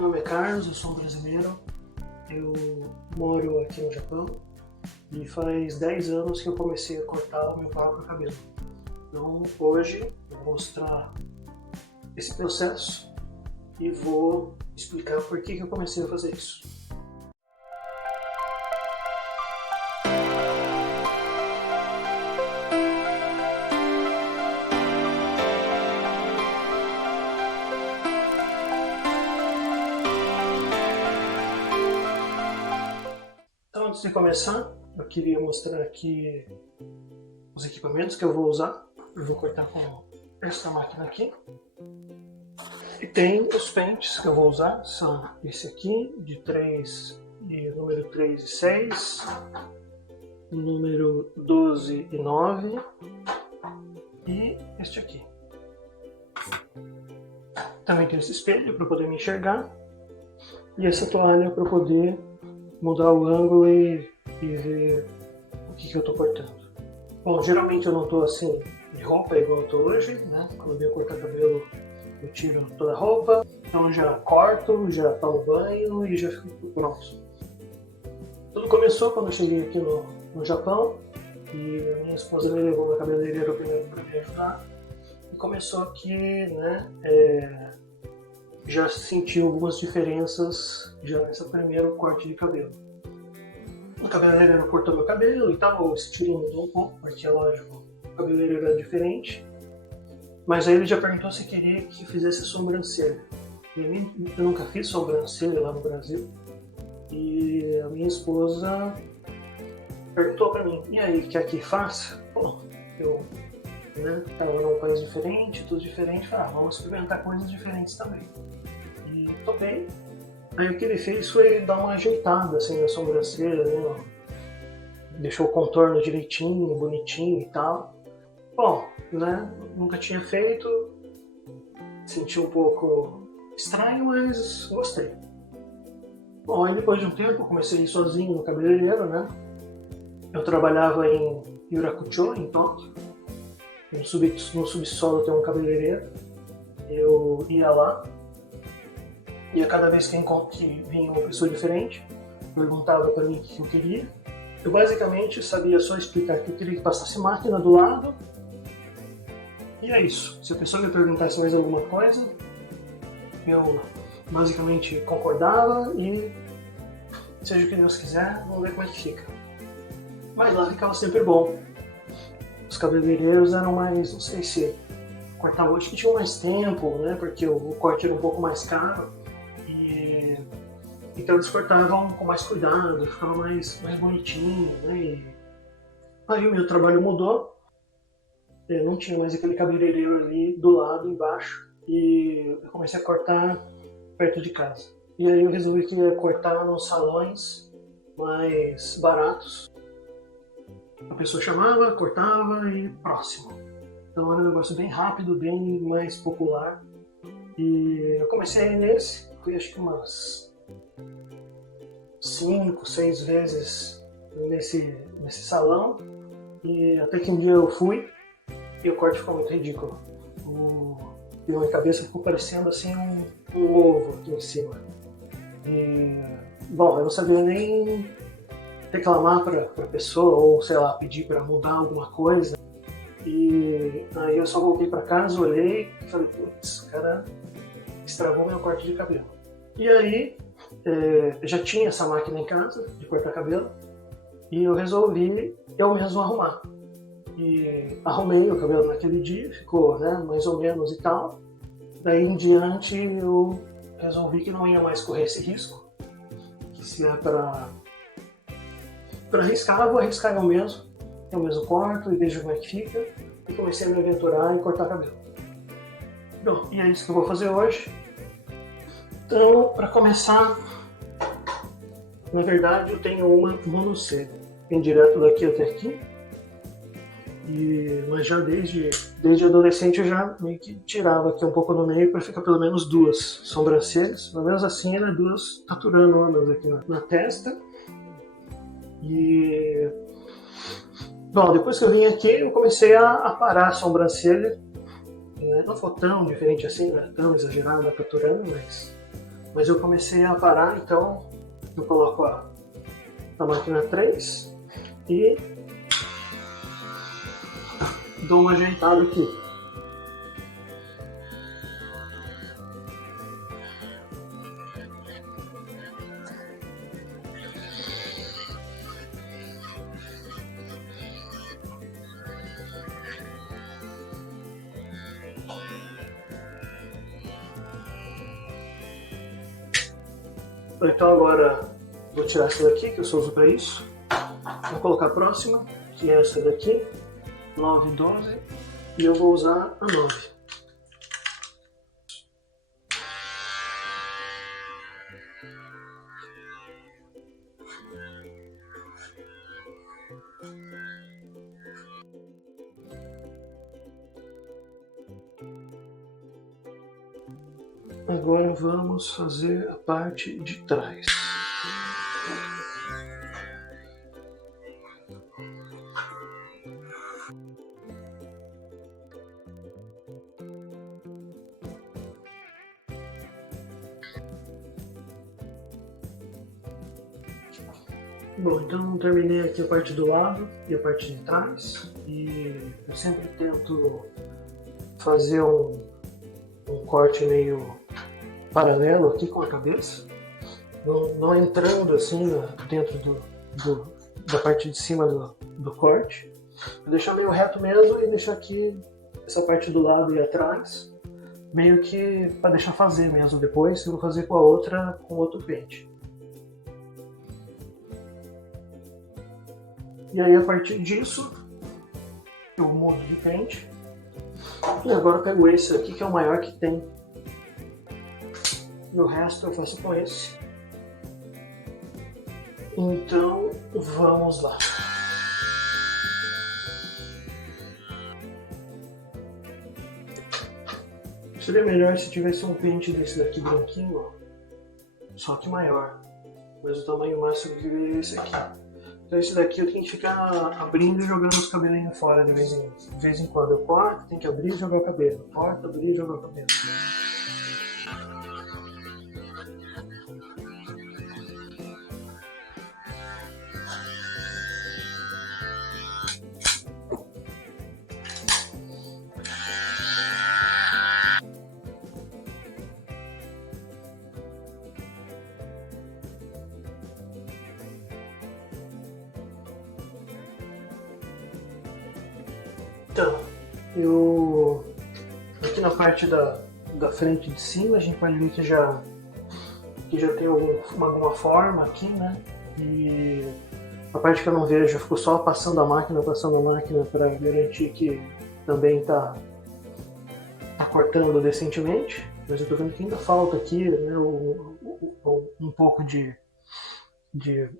Meu nome é Carlos, eu sou um brasileiro, eu moro aqui no Japão e faz 10 anos que eu comecei a cortar o meu próprio cabelo. Então hoje eu vou mostrar esse processo e vou explicar por que eu comecei a fazer isso. Então, antes de começar, eu queria mostrar aqui os equipamentos que eu vou usar. Eu vou cortar com esta máquina aqui. E tem os pentes que eu vou usar, são esse aqui, de 3 e número 3 e 6, número 12 e 9 e este aqui. Também tem esse espelho para poder me enxergar e essa toalha para poder mudar o ângulo e ver o que eu estou cortando. Bom, geralmente eu não estou assim de roupa igual eu estou hoje, né? Quando eu venho cortar cabelo eu tiro toda a roupa, então eu já corto, já tomo banho e já fico pronto. Tudo começou quando eu cheguei aqui no Japão e a minha esposa me levou na cabeleireira primeiro para me ajudar e começou aqui, né? Já senti algumas diferenças já nesse primeiro corte de cabelo. O cabeleireiro cortou meu cabelo e tal, o estilo mudou um pouco, porque é lógico, o cabeleireiro era diferente. Mas aí ele já perguntou se queria que fizesse sobrancelha. Eu nunca fiz sobrancelha lá no Brasil. E a minha esposa perguntou pra mim, e aí, quer que faça? Bom, eu estava num país diferente, tudo diferente, falei, vamos experimentar coisas diferentes também. E topei. Aí o que ele fez foi dar uma ajeitada assim na sobrancelha, né? Deixou o contorno direitinho, bonitinho e tal. Bom, né? Nunca tinha feito, senti um pouco estranho, mas gostei. Bom, aí depois de um tempo eu comecei a ir sozinho no cabeleireiro, né? Eu trabalhava em Yurakucho, em Tóquio. No subsolo tem um cabeleireiro. Eu ia lá. E a cada vez que vinha uma pessoa diferente, perguntava para mim o que eu queria. Eu basicamente sabia só explicar que eu queria que passasse máquina do lado. E é isso. Se a pessoa me perguntasse mais alguma coisa, eu basicamente concordava e seja o que Deus quiser, vamos ver como é que fica. Mas lá ficava sempre bom. Os cabeleireiros eram mais, não sei se cortar hoje que tinha mais tempo, né? Porque o corte era um pouco mais caro. Então eles cortavam com mais cuidado, ficava mais bonitinho, né? E aí o meu trabalho mudou, eu não tinha mais aquele cabeleireiro ali do lado, embaixo, e eu comecei a cortar perto de casa. E aí eu resolvi que ia cortar nos salões mais baratos. A pessoa chamava, cortava e próximo. Então era um negócio bem rápido, bem mais popular. E eu comecei a ir nesse, fui acho que umas 5, 6 vezes nesse salão e até que um dia eu fui e o corte ficou muito ridículo. E a minha cabeça ficou parecendo assim um ovo aqui em cima. E, bom, eu não sabia nem reclamar para a pessoa ou sei lá, pedir para mudar alguma coisa. E aí eu só voltei para casa, olhei e falei, putz, o cara estragou meu corte de cabelo. E aí já tinha essa máquina em casa de cortar cabelo e eu resolvi eu mesmo arrumar. E arrumei o cabelo naquele dia, ficou, né, mais ou menos e tal. Daí em diante eu resolvi que não ia mais correr esse risco, que se é para arriscar, eu vou arriscar eu mesmo corto e vejo como é que fica, e comecei a me aventurar em cortar cabelo. Bom, e é isso que eu vou fazer hoje. Então, para começar, na verdade eu tenho uma monocê, vem direto daqui até aqui, mas já desde adolescente eu já meio que tirava aqui um pouco no meio para ficar pelo menos 2 sobrancelhas, pelo menos assim, né, 2 taturanas aqui na testa. E bom, depois que eu vim aqui eu comecei a parar a sobrancelha, não foi tão diferente assim, não é tão exagerado a taturana, mas Mas eu comecei a parar, então eu coloco a máquina 3 e dou uma ajeitada aqui. Então agora vou tirar essa daqui, que eu só uso para isso. Vou colocar a próxima, que é essa daqui, 9 e 12, e eu vou usar a 9. Agora vamos fazer a parte de trás. Bom, então terminei aqui a parte do lado e a parte de trás, e eu sempre tento fazer um corte meio paralelo aqui com a cabeça, não entrando assim dentro da parte de cima do corte. Vou deixar meio reto mesmo e deixar aqui essa parte do lado e atrás, meio que para deixar fazer mesmo depois. Eu vou fazer com a outra, com outro pente. E aí a partir disso eu mudo de pente. E agora eu pego esse aqui, que é o maior que tem. E o resto eu faço com esse. Então vamos lá. Seria melhor se tivesse um pente desse daqui branquinho, ó, só que maior. Mas o tamanho máximo que veio é esse aqui. Então esse daqui eu tenho que ficar abrindo e jogando os cabelinhos fora de vez em quando. Eu corto, tenho que abrir e jogar o cabelo. Corto, abrir e jogar o cabelo. Então, eu aqui na parte da frente de cima, a gente pode ver que já tem alguma forma aqui, né? E a parte que eu não vejo, eu fico só passando a máquina para garantir que também tá cortando decentemente. Mas eu tô vendo que ainda falta aqui, né, um pouco de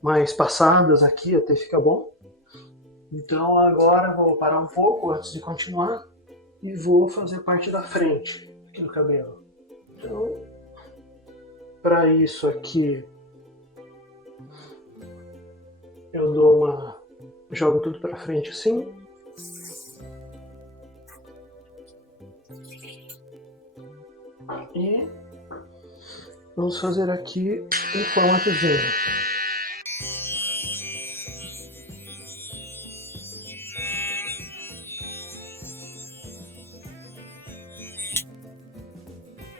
mais passadas aqui até ficar bom. Então agora vou parar um pouco antes de continuar e vou fazer parte da frente aqui do cabelo. Então, para isso aqui, eu jogo tudo para frente assim. E vamos fazer aqui um cortezinho.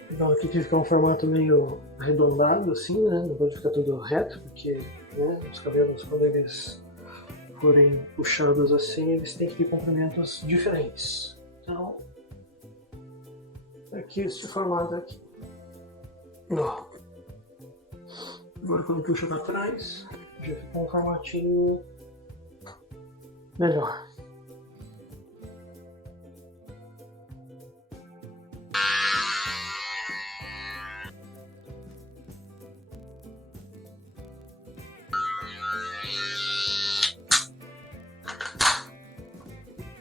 Então aqui que fica um formato meio arredondado assim, né? Não pode ficar tudo reto, porque, né, os cabelos, quando eles forem puxados assim, eles têm que ter comprimentos diferentes. Então, aqui esse formato aqui. Ó. Agora quando puxa para trás, já fica um formatinho melhor.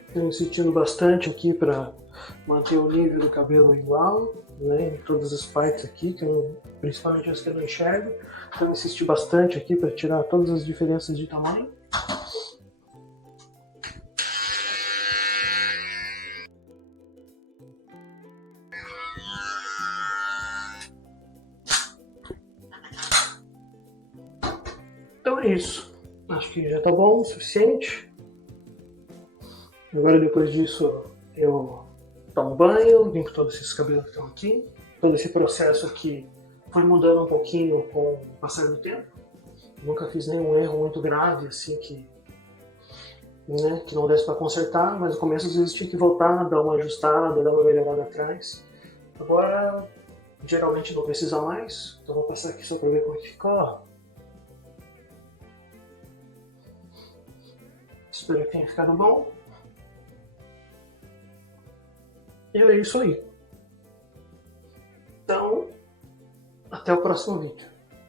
Estou insistindo bastante aqui para manter o nível do cabelo igual, né, em todas as partes aqui, principalmente as que eu não enxergo. Então insisti bastante aqui para tirar todas as diferenças de tamanho. Então é isso. Acho que já tá bom o suficiente. Agora depois disso eu tomo banho, limpo todos esses cabelos que estão aqui. Todo esse processo aqui foi mudando um pouquinho com o passar do tempo. Nunca fiz nenhum erro muito grave, assim, que não desse para consertar, mas no começo às vezes tinha que voltar, dar uma ajustada, dar uma melhorada atrás. Agora, geralmente não precisa mais, então vou passar aqui só para ver como é que fica. Espero que tenha ficado bom. E é isso aí. Então, até o próximo vídeo.